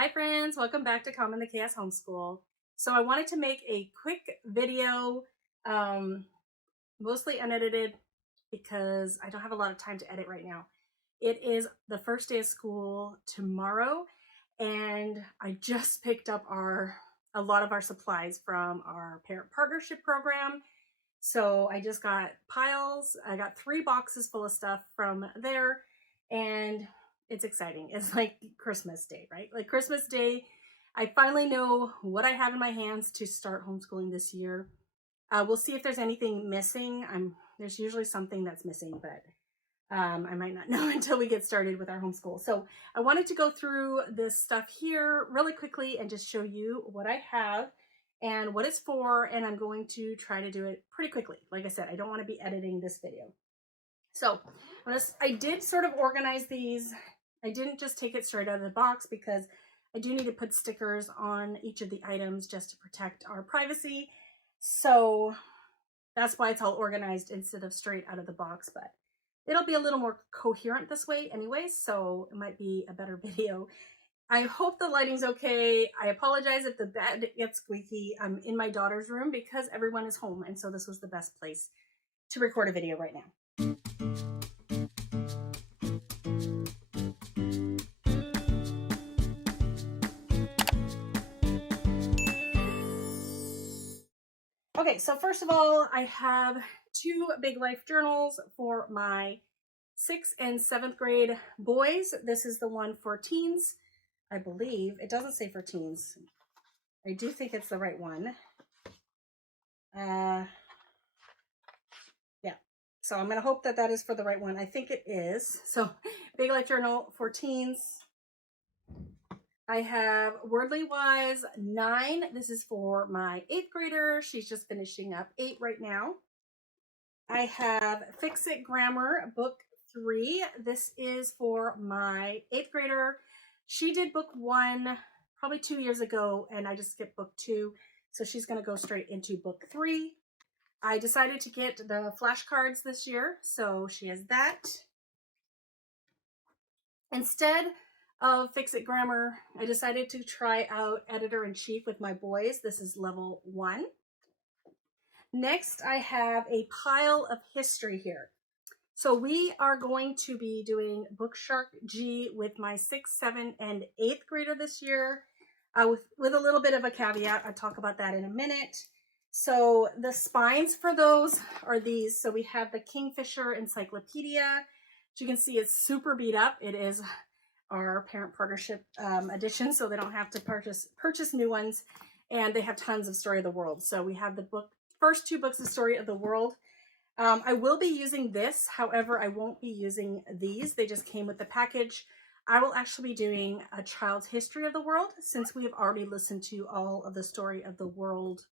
Hi friends, welcome back to Calm in the Chaos Homeschool. So I wanted to make a quick video, mostly unedited because I don't have a lot of time to edit right now. It is the first day of school tomorrow, and I just picked up a lot of our supplies from our parent partnership program. So I just got piles. I got 3 boxes full of stuff from there, and it's exciting. It's like Christmas Day, right? Like Christmas Day, I finally know what I have in my hands to start homeschooling this year. We'll see if there's anything missing. There's usually something that's missing, but I might not know until we get started with our homeschool. So I wanted to go through this stuff here really quickly and just show you what I have and what it's for, and I'm going to try to do it pretty quickly. Like I said, I don't want to be editing this video. So I did sort of organize these. I didn't just take it straight out of the box because I do need to put stickers on each of the items just to protect our privacy. So that's why it's all organized instead of straight out of the box, but it'll be a little more coherent this way anyway, so it might be a better video. I hope the lighting's okay. I apologize if the bed gets squeaky. I'm in my daughter's room because everyone is home, and so this was the best place to record a video right now. Okay, so first of all, I have 2 Big Life journals for my 6th and 7th grade boys. This is the one for teens, I believe. It doesn't say for teens. I do think it's the right one. Yeah. So I'm going to hope that that is for the right one. I think it is. So Big Life Journal for teens. I have Wordly Wise 9. This is for my 8th grader. She's just finishing up 8 right now. I have Fix It Grammar Book 3. This is for my 8th grader. She did book 1 probably 2 years ago, and I just skipped book 2. So she's going to go straight into book 3. I decided to get the flashcards this year, so she has that. Instead of Fix It Grammar, I decided to try out Editor-in-Chief with my boys. This is level 1. Next, I have a pile of history here. So we are going to be doing Book Shark G with my 6th, 7th, and 8th grader this year, with a little bit of a caveat. I'll talk about that in a minute. So the spines for those are these. So we have the Kingfisher Encyclopedia. As you can see, it's super beat up. It is our parent partnership edition, so they don't have to purchase new ones, and they have tons of Story of the World. So we have the first 2 books of Story of the World. I will be using this, however, I won't be using these. They just came with the package. I will actually be doing a child's history of the world, since we have already listened to all of the Story of the World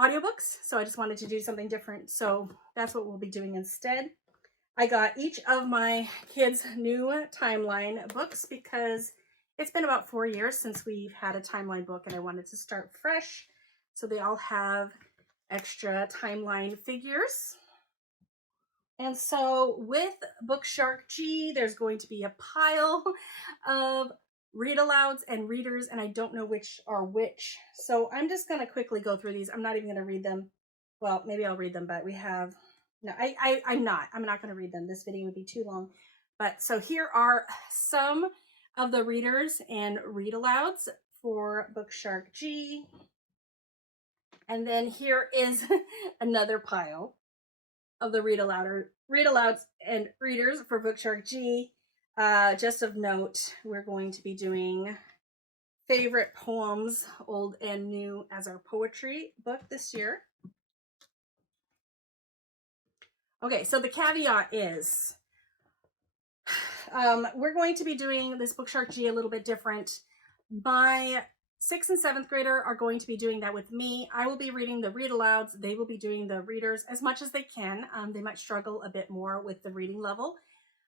audiobooks. So I just wanted to do something different. So that's what we'll be doing instead. I got each of my kids' new timeline books because it's been about 4 years since we've had a timeline book, and I wanted to start fresh. So they all have extra timeline figures. And so with Book Shark G, there's going to be a pile of read-alouds and readers, and I don't know which are which. So I'm just going to quickly go through these. I'm not even going to read them. Well, maybe I'll read them, but we have... No, I'm not going to read them. This video would be too long. But so here are some of the readers and read-alouds for Book Shark G. And then here is another pile of the read-alouds and readers for Book Shark G. Just of note, we're going to be doing favorite poems, old and new, as our poetry book this year. Okay, so the caveat is we're going to be doing this Book Shark G a little bit different. My 6th and 7th grader are going to be doing that with me. I will be reading the read-alouds. They will be doing the readers as much as they can. They might struggle a bit more with the reading level.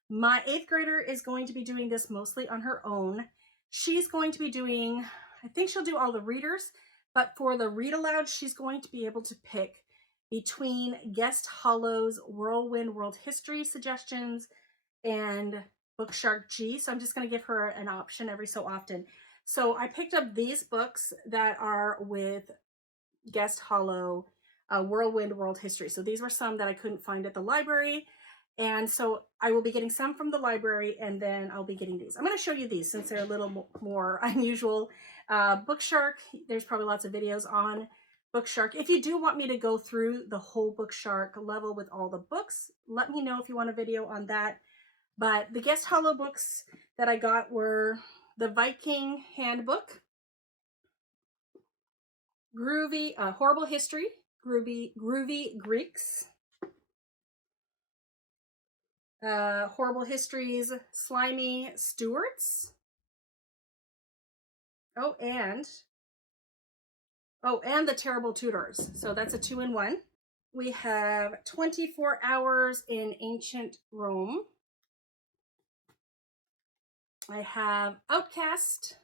My 8th grader is going to be doing this mostly on her own. She's going to be doing, I think she'll do all the readers, but for the read-alouds, she's going to be able to pick between Guest Hollow's Whirlwind World History suggestions and Book Shark G. So I'm just going to give her an option every so often. So I picked up these books that are with Guest Hollow, Whirlwind World History. So these were some that I couldn't find at the library. And so I will be getting some from the library, and then I'll be getting these. I'm going to show you these since they're a little more unusual. Bookshark, there's probably lots of videos on Bookshark. If you do want me to go through the whole Bookshark level with all the books, let me know if you want a video on that. But the Guest Hollow books that I got were the Viking Handbook, Groovy, Horrible History, Groovy Greeks, Horrible Histories, Slimy Stewards. And the Terrible Tudors. So that's a 2-in-1. We have 24 Hours in Ancient Rome. I have Outcast.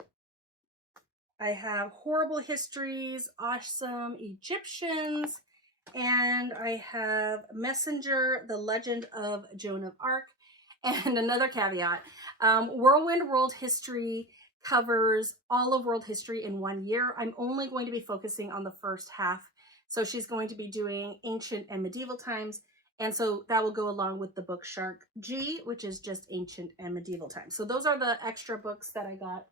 I have Horrible Histories, Awesome Egyptians, and I have Messenger, The Legend of Joan of Arc. And another caveat, Whirlwind World History covers all of world history in 1 year. I'm only going to be focusing on the first half. So she's going to be doing ancient and medieval times. And so that will go along with the Bookshark G, which is just ancient and medieval times. So those are the extra books that I got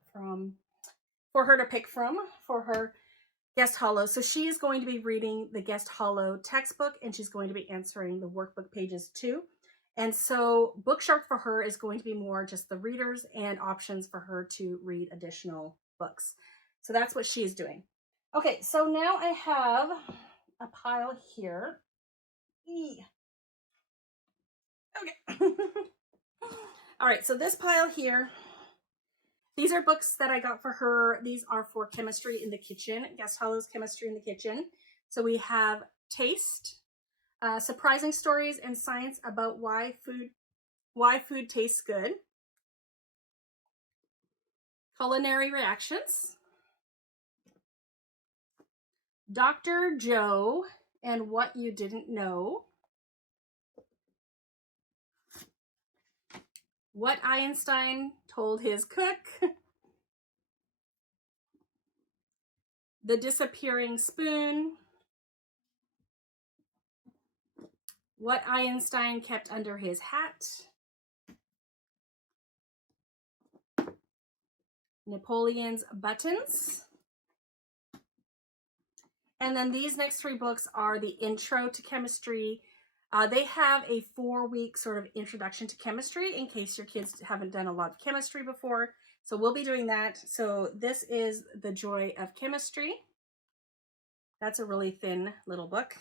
for her to pick from for her Guest Hollow. So she is going to be reading the Guest Hollow textbook, and she's going to be answering the workbook pages too. And so Bookshark for her is going to be more just the readers and options for her to read additional books. So that's what she is doing. Okay, so now I have a pile here. Okay. All right, so this pile here, these are books that I got for her. These are for Chemistry in the Kitchen, Guest Hollow's Chemistry in the Kitchen. So we have Taste, Surprising Stories and Science About Why Food Tastes Good, Culinary Reactions, Dr. Joe and What You Didn't Know, What Einstein Told His Cook, The Disappearing Spoon, What Einstein Kept Under His Hat, Napoleon's Buttons. And then these next 3 books are the Intro to Chemistry. They have a 4-week sort of introduction to chemistry in case your kids haven't done a lot of chemistry before. So we'll be doing that. So this is The Joy of Chemistry. That's a really thin little book.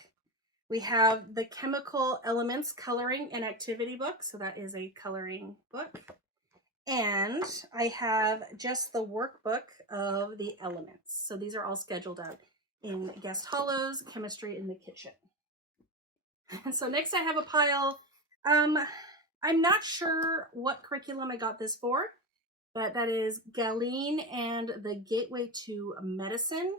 We have the Chemical Elements Coloring and Activity book. So that is a coloring book. And I have just the workbook of the elements. So these are all scheduled out in Guest Hollow's Chemistry in the Kitchen. And so next I have a pile. I'm not sure what curriculum I got this for, but that is Galen and the Gateway to Medicine.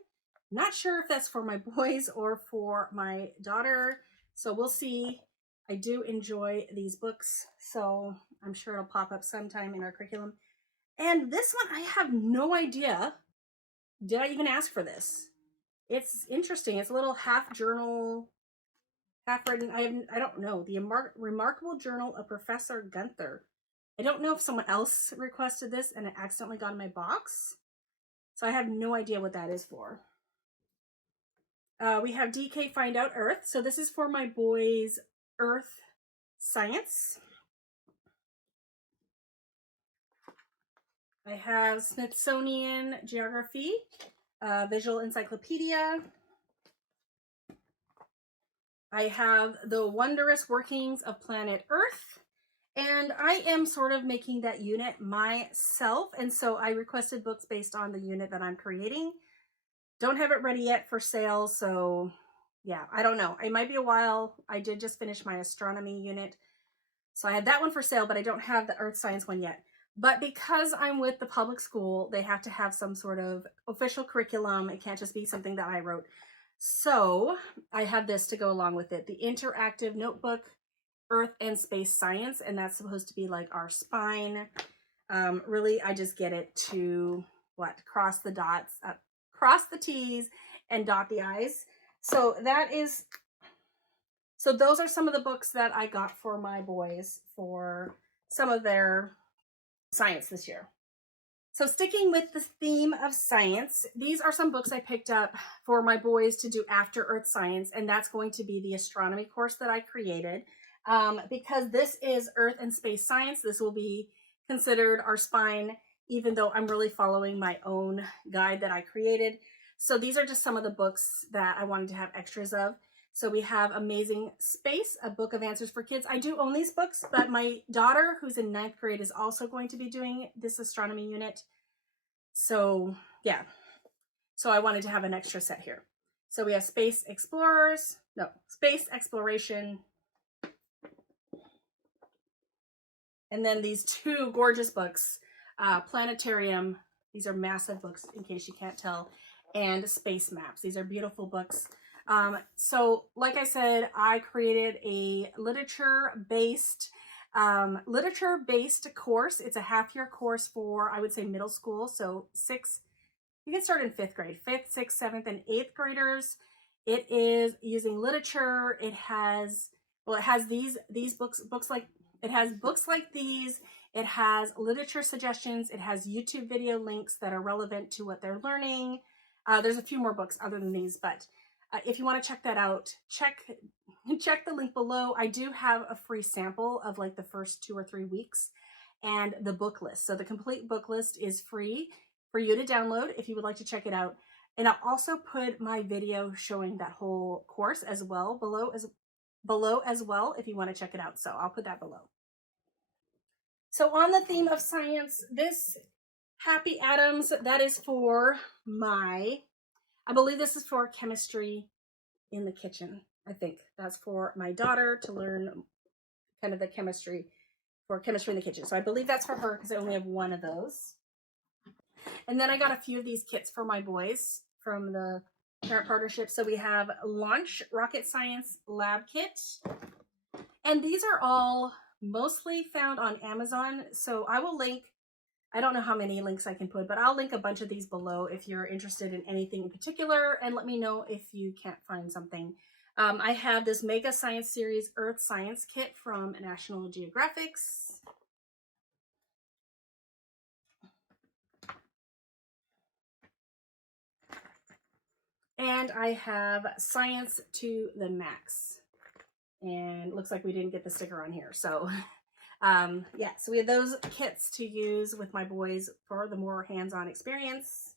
Not sure if that's for my boys or for my daughter. So we'll see. I do enjoy these books, so I'm sure it'll pop up sometime in our curriculum. And this one, I have no idea. Did I even ask for this? It's interesting. It's a little half journal, half written. I don't know. The Remarkable Journal of Professor Gunther. I don't know if someone else requested this and it accidentally got in my box. So I have no idea what that is for. We have DK Find Out Earth. So this is for my boys' Earth Science. I have Smithsonian Geography, Visual Encyclopedia. I have The Wondrous Workings of Planet Earth. And I am sort of making that unit myself. And so I requested books based on the unit that I'm creating. Don't have it ready yet for sale. So yeah, I don't know. It might be a while. I did just finish my astronomy unit. So I had that one for sale, but I don't have the earth science one yet. But because I'm with the public school, they have to have some sort of official curriculum. It can't just be something that I wrote. So I have this to go along with it. The interactive notebook, Earth and Space Science. And that's supposed to be like our spine. Really, I just get it to cross the dots, cross the T's and dot the I's. So those are some of the books that I got for my boys for some of their science this year. So sticking with the theme of science, these are some books I picked up for my boys to do after Earth Science, and that's going to be the astronomy course that I created. Because this is Earth and Space Science, this will be considered our spine, even though I'm really following my own guide that I created. So these are just some of the books that I wanted to have extras of. So we have Amazing Space, a book of answers for kids. I do own these books, but my daughter, who's in 9th grade, is also going to be doing this astronomy unit. So yeah, so I wanted to have an extra set here. So we have Space Exploration. And then these two gorgeous books, Planetarium. These are massive books, in case you can't tell, and Space Maps. These are beautiful books. So like I said, I created a literature-based course. It's a half-year course for, I would say, middle school. So you can start in 5th grade, 5th, 6th, 7th, and 8th graders. It is using literature. It has these books like, it has books like these. It has literature suggestions. It has YouTube video links that are relevant to what they're learning. There's a few more books other than these, but if you want to check that out, check the link below. I do have a free sample of like the first 2 or 3 weeks and the book list. So the complete book list is free for you to download if you would like to check it out. And I'll also put my video showing that whole course as well below as well if you want to check it out. So I'll put that below. So on the theme of science, this Happy Atoms, that is for I believe this is for chemistry in the kitchen. I think that's for my daughter to learn kind of the chemistry in the kitchen. So I believe that's for her because I only have one of those. And then I got a few of these kits for my boys from the parent partnership. So we have Launch Rocket Science Lab Kit. And these are all mostly found on Amazon. So I will link, I don't know how many links I can put, but I'll link a bunch of these below if you're interested in anything in particular, and let me know if you can't find something. I have this Mega Science Series Earth Science Kit from National Geographic. And I have Science to the Max. And it looks like we didn't get the sticker on here, so yeah, so we have those kits to use with my boys for the more hands-on experience.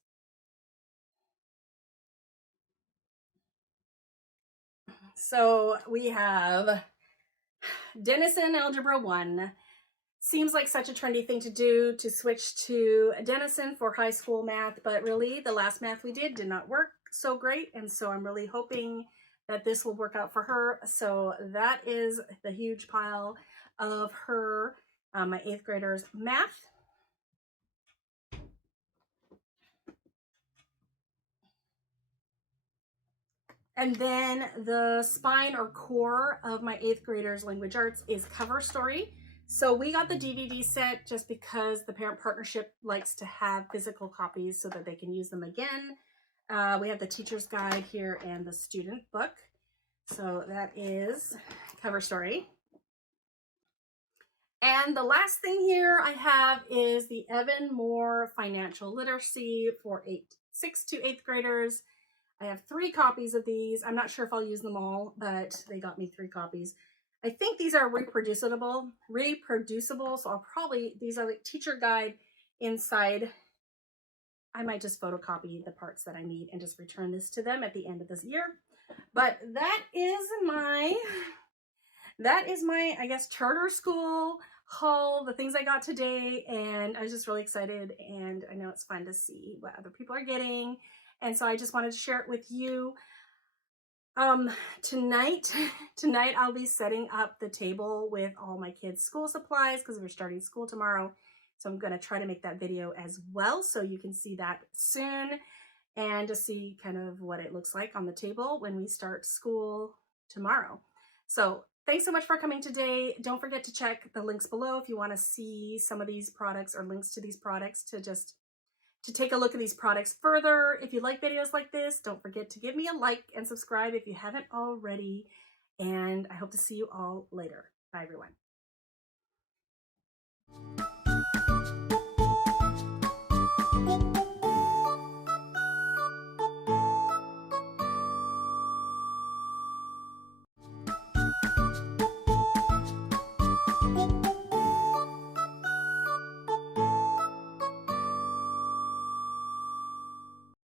So we have Denison Algebra 1. Seems like such a trendy thing to do, to switch to Denison for high school math, but really the last math we did not work so great, and so I'm really hoping that this will work out for her. So that is the huge pile of her, my 8th graders math. And then the spine or core of my 8th graders language arts is Cover Story. So we got the DVD set just because the parent partnership likes to have physical copies so that they can use them again. We have the teacher's guide here and the student book. So that is Cover Story. And the last thing here I have is the Evan Moore Financial Literacy for 6th to 8th graders. I have 3 copies of these. I'm not sure if I'll use them all, but they got me 3 copies. I think these are reproducible, so I'll probably, these are like teacher guide inside. I might just photocopy the parts that I need and just return this to them at the end of this year. But that is my, I guess, charter school haul, the things I got today, and I was just really excited, and I know it's fun to see what other people are getting, and so I just wanted to share it with you. Tonight I'll be setting up the table with all my kids' school supplies because we're starting school tomorrow. So I'm going to try to make that video as well so you can see that soon and to see kind of what it looks like on the table when we start school tomorrow. So thanks so much for coming today. Don't forget to check the links below if you want to see some of these products or links to these products to just to take a look at these products further. If you like videos like this, don't forget to give me a like and subscribe if you haven't already. And I hope to see you all later. Bye, everyone.